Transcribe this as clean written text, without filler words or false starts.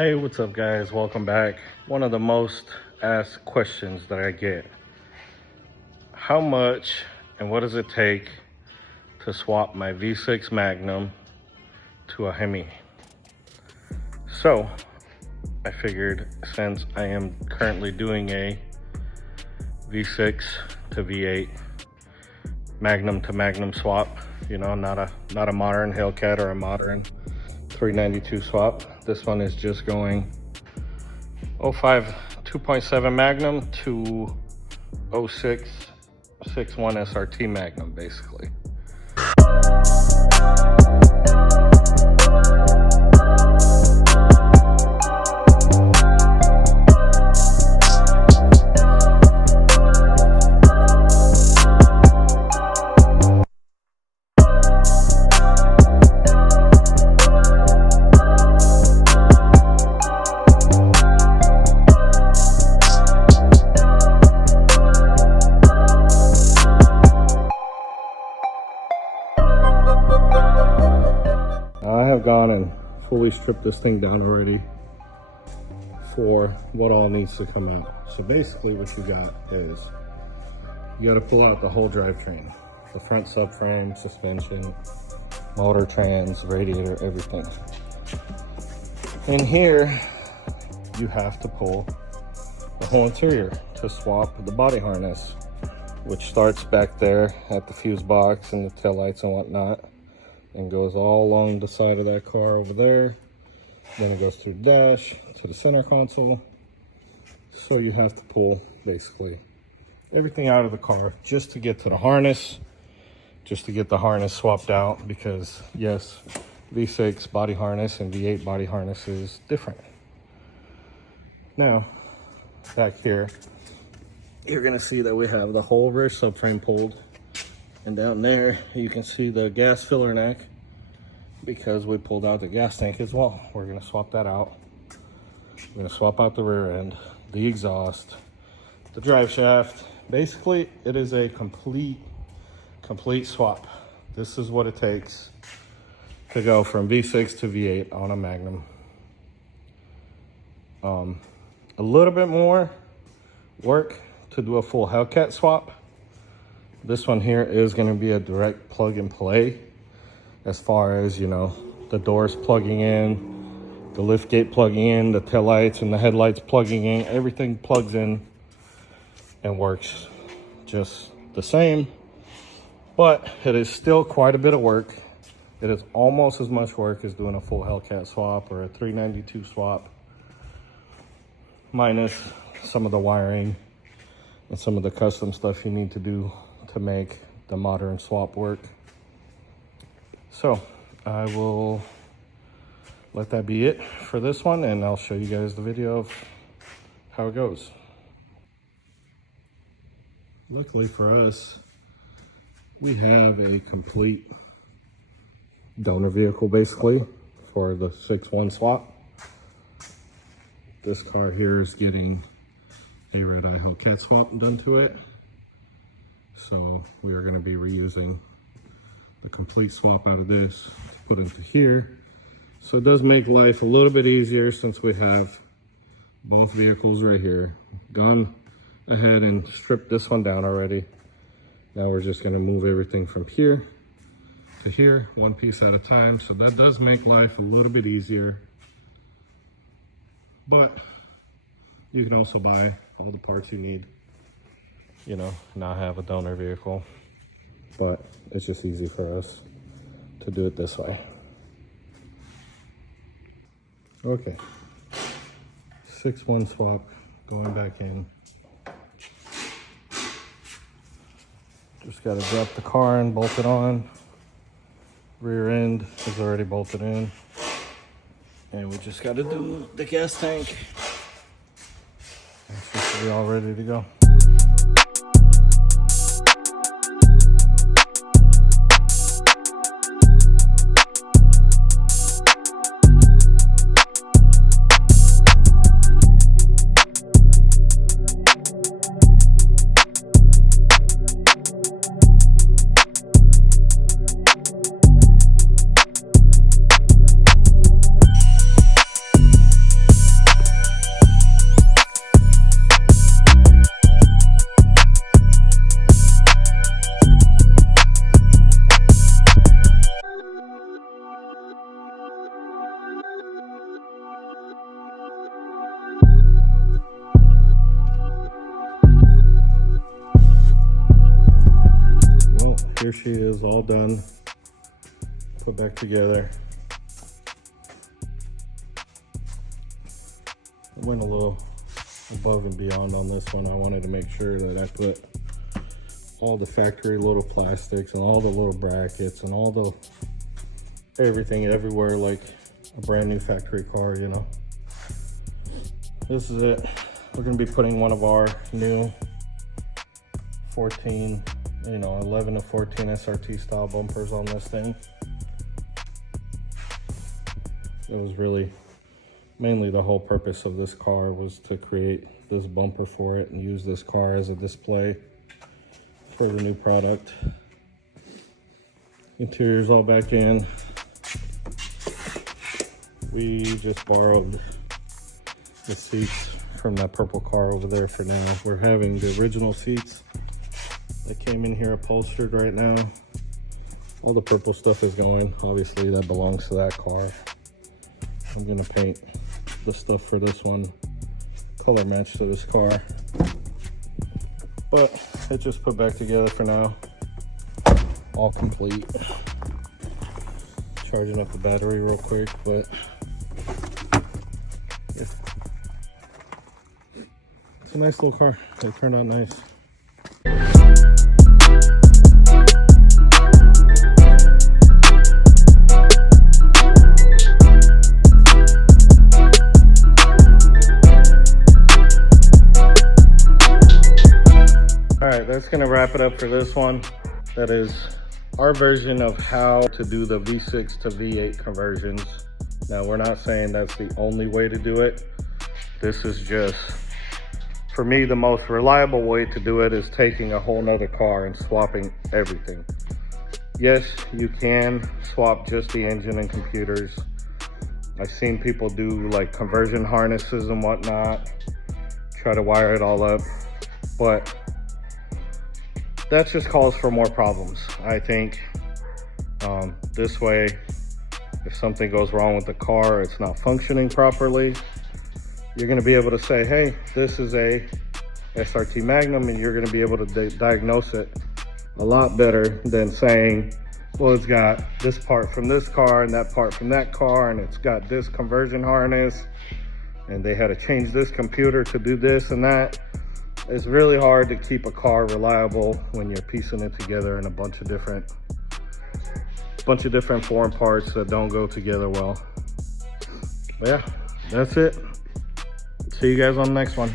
Hey, what's up guys? Welcome back. One of the most asked questions that I get: how much and what does it take to swap my V6 Magnum to a Hemi? So I figured, since I am currently doing a V6 to V8 Magnum to Magnum swap, you know, not a modern Hellcat or a modern 392 swap. This one is just going 05 2.7 Magnum to 06 61 SRT Magnum, basically. I have gone and fully stripped this thing down already for what all needs to come out. So basically what you got is, you got to pull out the whole drivetrain, the front subframe, suspension, motor, trans, radiator, everything. In here, you have to pull the whole interior to swap the body harness, which starts back there at the fuse box and the taillights and whatnot, and goes all along the side of that car over there. Then it goes through the dash to the center console. So you have to pull basically everything out of the car just to get to the harness, just to get the harness swapped out, because yes, V6 body harness and V8 body harness is different. Now, back here, you're gonna see that we have the whole rear subframe pulled. And down there, you can see the gas filler neck, because we pulled out the gas tank as well. We're gonna swap that out. We're gonna swap out the rear end, the exhaust, the drive shaft. Basically, it is a complete swap. This is what it takes to go from V6 to V8 on a Magnum. A little bit more work to do a full Hellcat swap. This one here is going to be a direct plug and play, as far as, you know, the doors plugging in, the lift gate plugging in, the taillights and the headlights plugging in. Everything plugs in and works just the same, but it is still quite a bit of work. It is almost as much work as doing a full Hellcat swap or a 392 swap, minus some of the wiring and some of the custom stuff you need to do to make the modern swap work. So I will let that be it for this one, and I'll show you guys the video of how it goes. Luckily for us, we have a complete donor vehicle basically for the 6-1 swap. This car here is getting a red-eye Hellcat swap done to it. So we are going to be reusing the complete swap out of this to put into here. So it does make life a little bit easier, since we have both vehicles right here. Gone ahead and stripped this one down already. Now we're just going to move everything from here to here, one piece at a time. So that does make life a little bit easier. But you can also buy all the parts you need, you know, not have a donor vehicle. But it's just easy for us to do it this way. Okay, 6-1 swap going back in. Just got to drop the car and bolt it on. Rear end is already bolted in, and we just got to do the gas tank. It should be all ready to go. here she is, all done, put back together. I went a little above and beyond on this one. I wanted to make sure that I put all the factory little plastics and all the little brackets and all the everything everywhere like a brand new factory car, you know. This is it. We're gonna be putting one of our new 14, 11 to 14 SRT style bumpers on this thing. It was really mainly the whole purpose of this car was to create this bumper for it and use this car as a display for the new product. Interior's all back in. We just borrowed the seats from that purple car over there for now. We're having the original seats that came in here upholstered right now. All the purple stuff is going. Obviously that belongs to that car. I'm gonna paint the stuff for this one color match to this car, but it just put back together for now, all complete. Charging up the battery real quick, but yeah. It's a nice little car. It turned out nice. Alright, that's gonna wrap it up for this one. That is our version of how to do the V6 to V8 conversions. Now, we're not saying that's the only way to do it. This is just, for me, the most reliable way to do it is taking a whole nother car and swapping everything. Yes, you can swap just the engine and computers. I've seen people do like conversion harnesses and whatnot, try to wire it all up, but that just calls for more problems. I think this way, if something goes wrong with the car, it's not functioning properly, you're gonna be able to say, hey, this is a SRT Magnum, and you're gonna be able to diagnose it a lot better than saying, well, it's got this part from this car and that part from that car, and it's got this conversion harness, and they had to change this computer to do this and that. It's really hard to keep a car reliable when you're piecing it together in a bunch of different foreign parts that don't go together well. But yeah, that's it. See you guys on the next one.